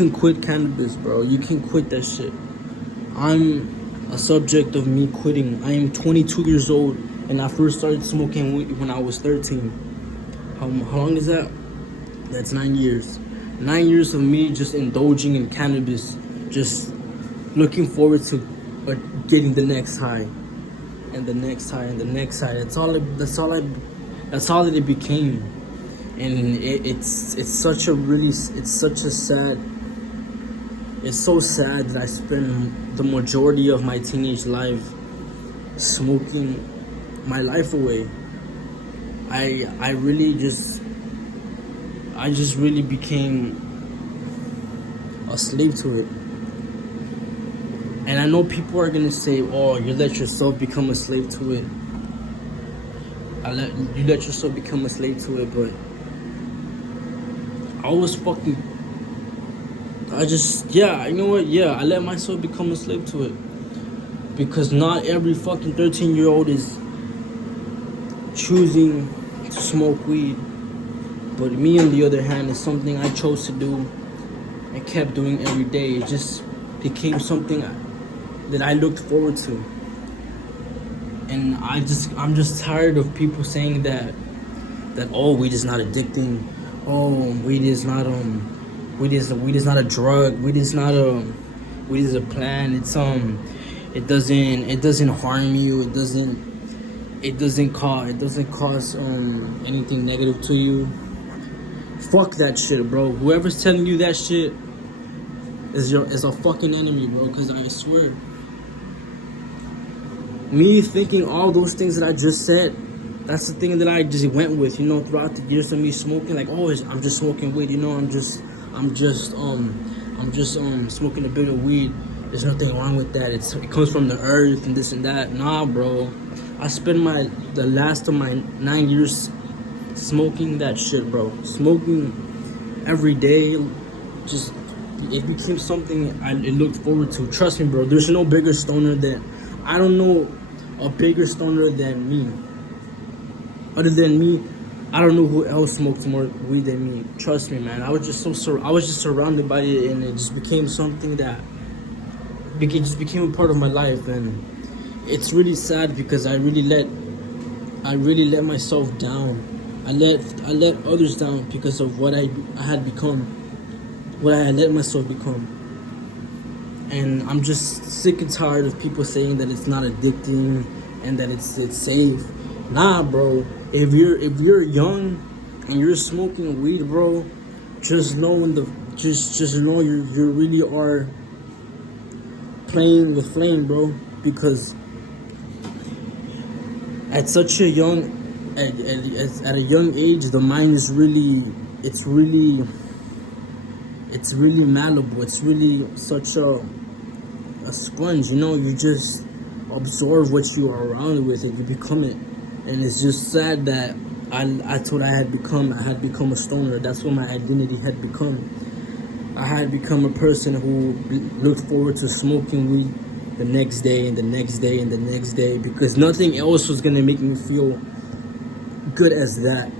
can quit cannabis, bro. You can quit that shit. I'm a subject of me quitting. I am 22 years old, and I first started smoking weed when I was 13. How long is that? That's 9 years. 9 years of me just indulging in cannabis, just looking forward to getting the next high, and the next high, and the next high. That's all that it became, and it's such a sad. It's so sad that I spent the majority of my teenage life smoking my life away. I just really became a slave to it. And I know people are gonna say, "Oh, you let yourself become a slave to it." You let yourself become a slave to it, but you know what? Yeah, I let myself become a slave to it. Because not every fucking 13-year-old is choosing to smoke weed. But me, on the other hand, is something I chose to do and kept doing every day. It just became something that I looked forward to. And I'm just tired of people saying that oh, weed is not addicting. Oh, weed is not a drug. Weed is a plant. It doesn't harm you. It doesn't cause anything negative to you. Fuck that shit, bro. Whoever's telling you that shit is a fucking enemy, bro. Cause I swear, me thinking all those things that I just said, that's the thing that I just went with, throughout the years of me smoking. Like, oh, I'm just smoking weed, I'm just smoking a bit of weed. There's nothing wrong with that. It comes from the earth and this and that. Nah, bro. I spent the last of my 9 years smoking that shit, bro. Smoking every day. Just, it became something I looked forward to. Trust me, bro. There's no bigger stoner I don't know a bigger stoner than me. Other than me, I don't know who else smokes more weed than me. Trust me, man. I was just surrounded by it, and it just became something that just became a part of my life. And it's really sad because I really let myself down. I let others down because of what I had become, what I had let myself become. And I'm just sick and tired of people saying that it's not addicting and that it's safe. Nah, bro. If you're young and you're smoking weed, bro, just know just know you really are playing with flame, bro. Because at such a young age, the mind is really malleable. It's really such a sponge, you just absorb what you are around with and you become it. And it's just sad that I thought I had become a stoner. That's what my identity had become. I had become a person who looked forward to smoking weed the next day and the next day and the next day, because nothing else was gonna make me feel good as that.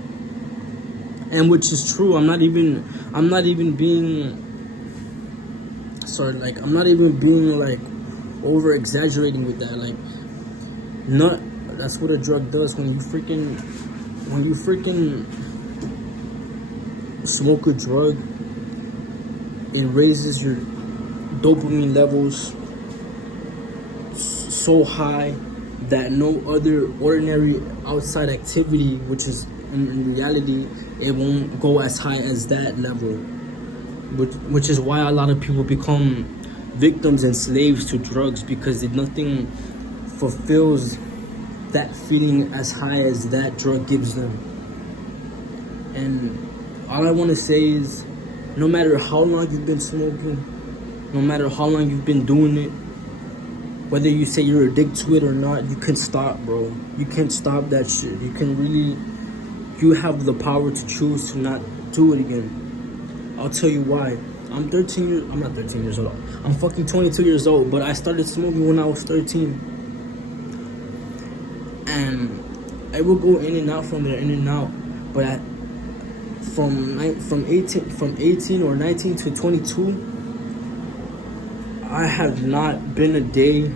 And which is true. I'm not even being over exaggerating with that. Like, that's what a drug does. When you freaking smoke a drug, it raises your dopamine levels so high that no other ordinary outside activity, which is in reality, it won't go as high as that level. Which is why a lot of people become victims and slaves to drugs, because nothing fulfills that feeling as high as that drug gives them. And all I want to say is, no matter how long you've been smoking, no matter how long you've been doing it, whether you say you're addicted to it or not, you can stop, bro. You can stop that shit. You have the power to choose to not do it again. I'll tell you why. I'm not 13 years old. I'm fucking 22 years old, but I started smoking when I was 13. And I will go in and out from there, in and out. But from 18 or 19 to 22, I have not been a day.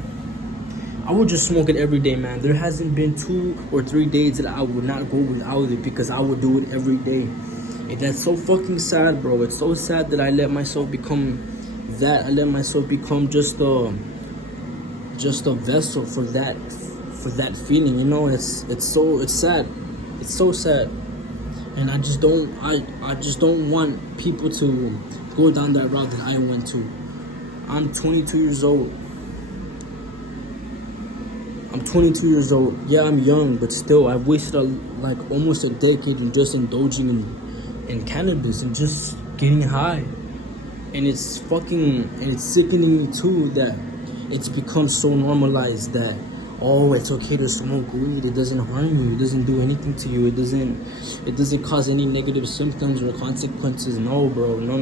I would just smoke it every day, man. There hasn't been 2 or 3 days that I would not go without it, because I would do it every day. And that's so fucking sad, bro. It's so sad that I let myself become that. I let myself become just a vessel for that feeling, you know. It's sad. It's so sad. And I just don't want people to go down that route that I went to. I'm 22 years old. Yeah, I'm young, but still, I've wasted almost a decade in just indulging in cannabis and just getting high. And it's sickening me too that it's become so normalized that, oh, it's okay to smoke weed. It doesn't harm you. It doesn't do anything to you. It doesn't cause any negative symptoms or consequences. No, bro. No.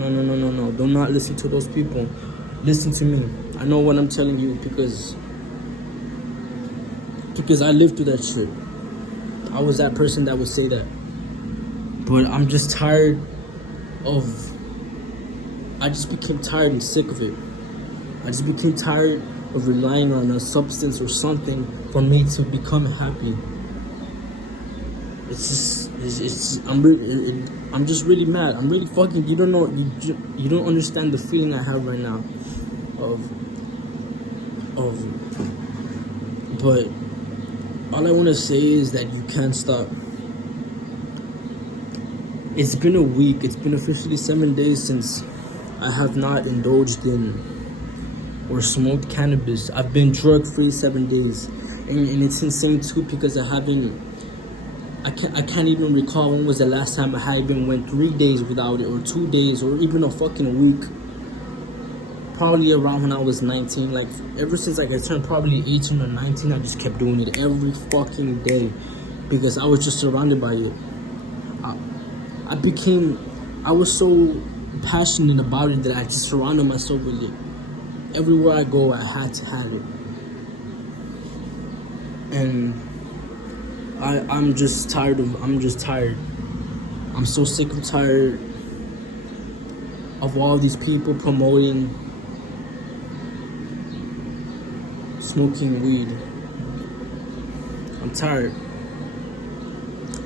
Do not listen to those people. Listen to me. I know what I'm telling you because I lived through that shit. I was that person that would say that. But I'm just tired of... I just became tired and sick of it. I just became tired of relying on a substance or something for me to become happy. I'm just really mad. I'm really fucking... You don't understand the feeling I have right now. But all I want to say is that you can't stop. It's been a week. It's been officially 7 days since I have not indulged in or smoked cannabis. I've been drug-free 7 days. And it's insane too because I can't even recall when was the last time I even went 3 days without it, or 2 days, or even a fucking week. Probably around when I was 19. Like, ever since I turned probably 18 or 19, I just kept doing it every fucking day because I was just surrounded by it. I was so passionate about it that I just surrounded myself with it. Everywhere I go, I had to have it. And I'm just tired. I'm so sick and tired of all these people promoting smoking weed. I'm tired.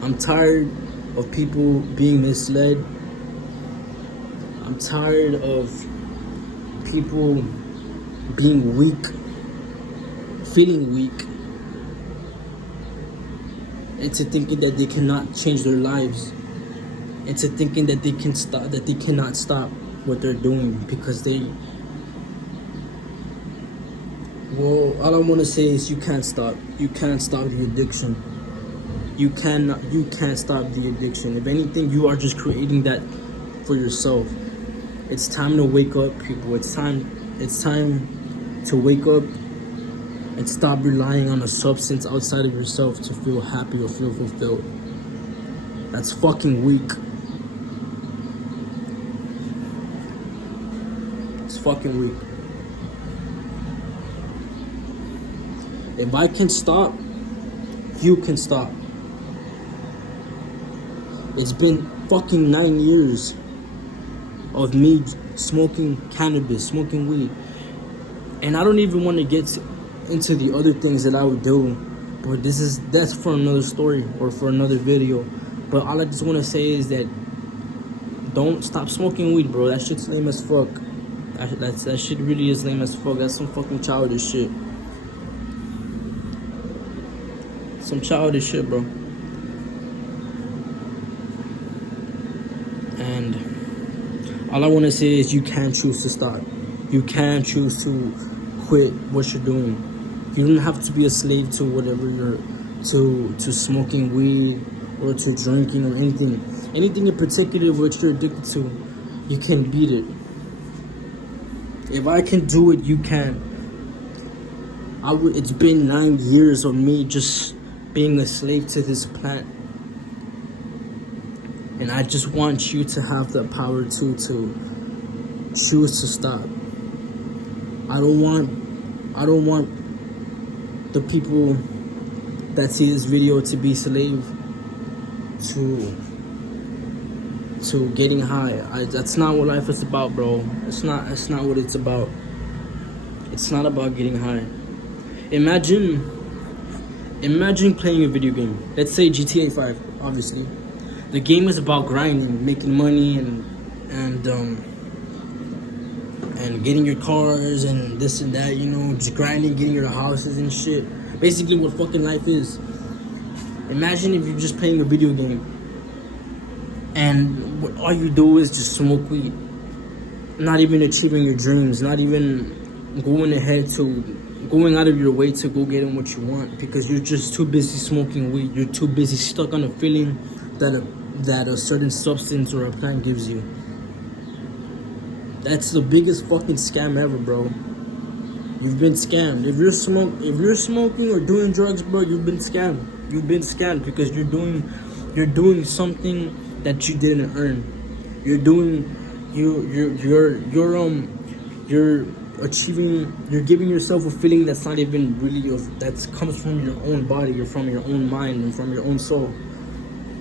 I'm tired of people being misled. I'm tired of people being weak, feeling weak, into thinking that they cannot change their lives, into thinking that they cannot stop what they're doing because well, all I want to say is you can't stop. You can't stop the addiction. You can't stop the addiction. If anything, you are just creating that for yourself. It's time to wake up, people. It's time to wake up and stop relying on a substance outside of yourself to feel happy or feel fulfilled. That's fucking weak. It's fucking weak. If I can stop, you can stop. It's been fucking 9 years of me smoking cannabis, smoking weed. And I don't even want to get into the other things that I would do. But that's for another story or for another video. But all I just want to say is that don't stop smoking weed, bro. That shit's lame as fuck. That shit really is lame as fuck. That's some fucking childish shit. Some childish shit, bro. And all I want to say is you can choose to stop. You can choose to quit what you're doing. You don't have to be a slave to whatever to smoking weed or to drinking or anything in particular which you're addicted to. You can beat it. If I can do it, you can. It's been 9 years of me just being a slave to this plant, and I just want you to have the power to choose to stop. I don't want the people that see this video to be slave to getting high. That's not what life is about, bro. It's not what it's about. It's not about getting high. Imagine playing a video game. Let's say GTA 5, obviously. The game is about grinding, making money, and getting your cars and this and that, you know, just grinding, getting your houses and shit. Basically what fucking life is. Imagine if you're just playing a video game and all you do is just smoke weed. Not even achieving your dreams, not even going out of your way to go getting what you want, because you're just too busy smoking weed. You're too busy stuck on a feeling that a certain substance or a plant gives you. That's the biggest fucking scam ever, bro. You've been scammed. If you're smoking or doing drugs, bro, you've been scammed. You've been scammed because you're doing something that you didn't earn. You're giving yourself a feeling that's not even really that comes from your own body or from your own mind and from your own soul.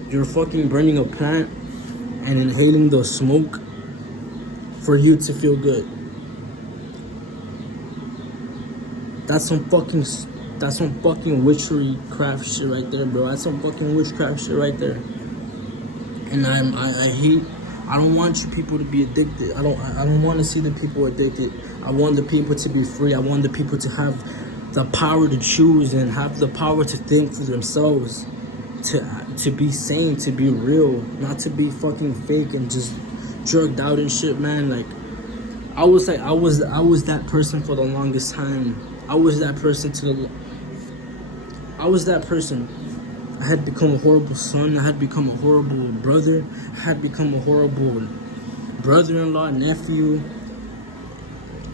You're fucking burning a plant and inhaling the smoke for you to feel good. That's some fucking witchery craft shit right there, bro. That's some fucking witchcraft shit right there. And I don't want you people to be addicted. I don't want to see the people addicted. I want the people to be free. I want the people to have the power to choose and have the power to think for themselves, to be sane, to be real, not to be fucking fake and just drugged out and shit, man. Like I was that person for the longest time. I was that person. I had become a horrible son. I had become a horrible brother. I had become a horrible brother-in-law, nephew,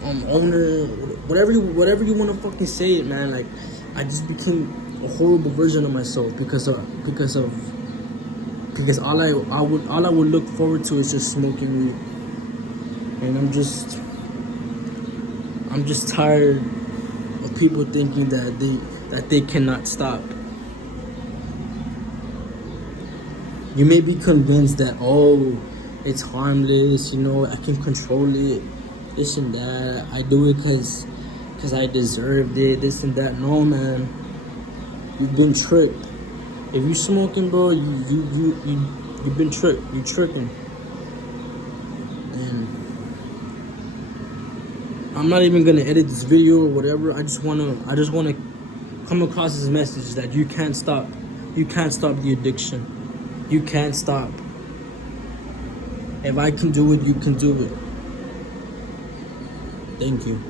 owner, whatever you want to fucking say it, man. Like I just became a horrible version of myself because all I would look forward to is just smoking weed. And I'm just tired of people thinking that they cannot stop. You may be convinced that, oh, it's harmless, you know, I can control it, this and that. I do it because I deserved it, this and that. No, man, you've been tricked. If you smoking, bro, you've been tricked. You're tricking. And I'm not even gonna edit this video or whatever. I just wanna come across this message that you can't stop. You can't stop the addiction. You can't stop. If I can do it, you can do it. Thank you.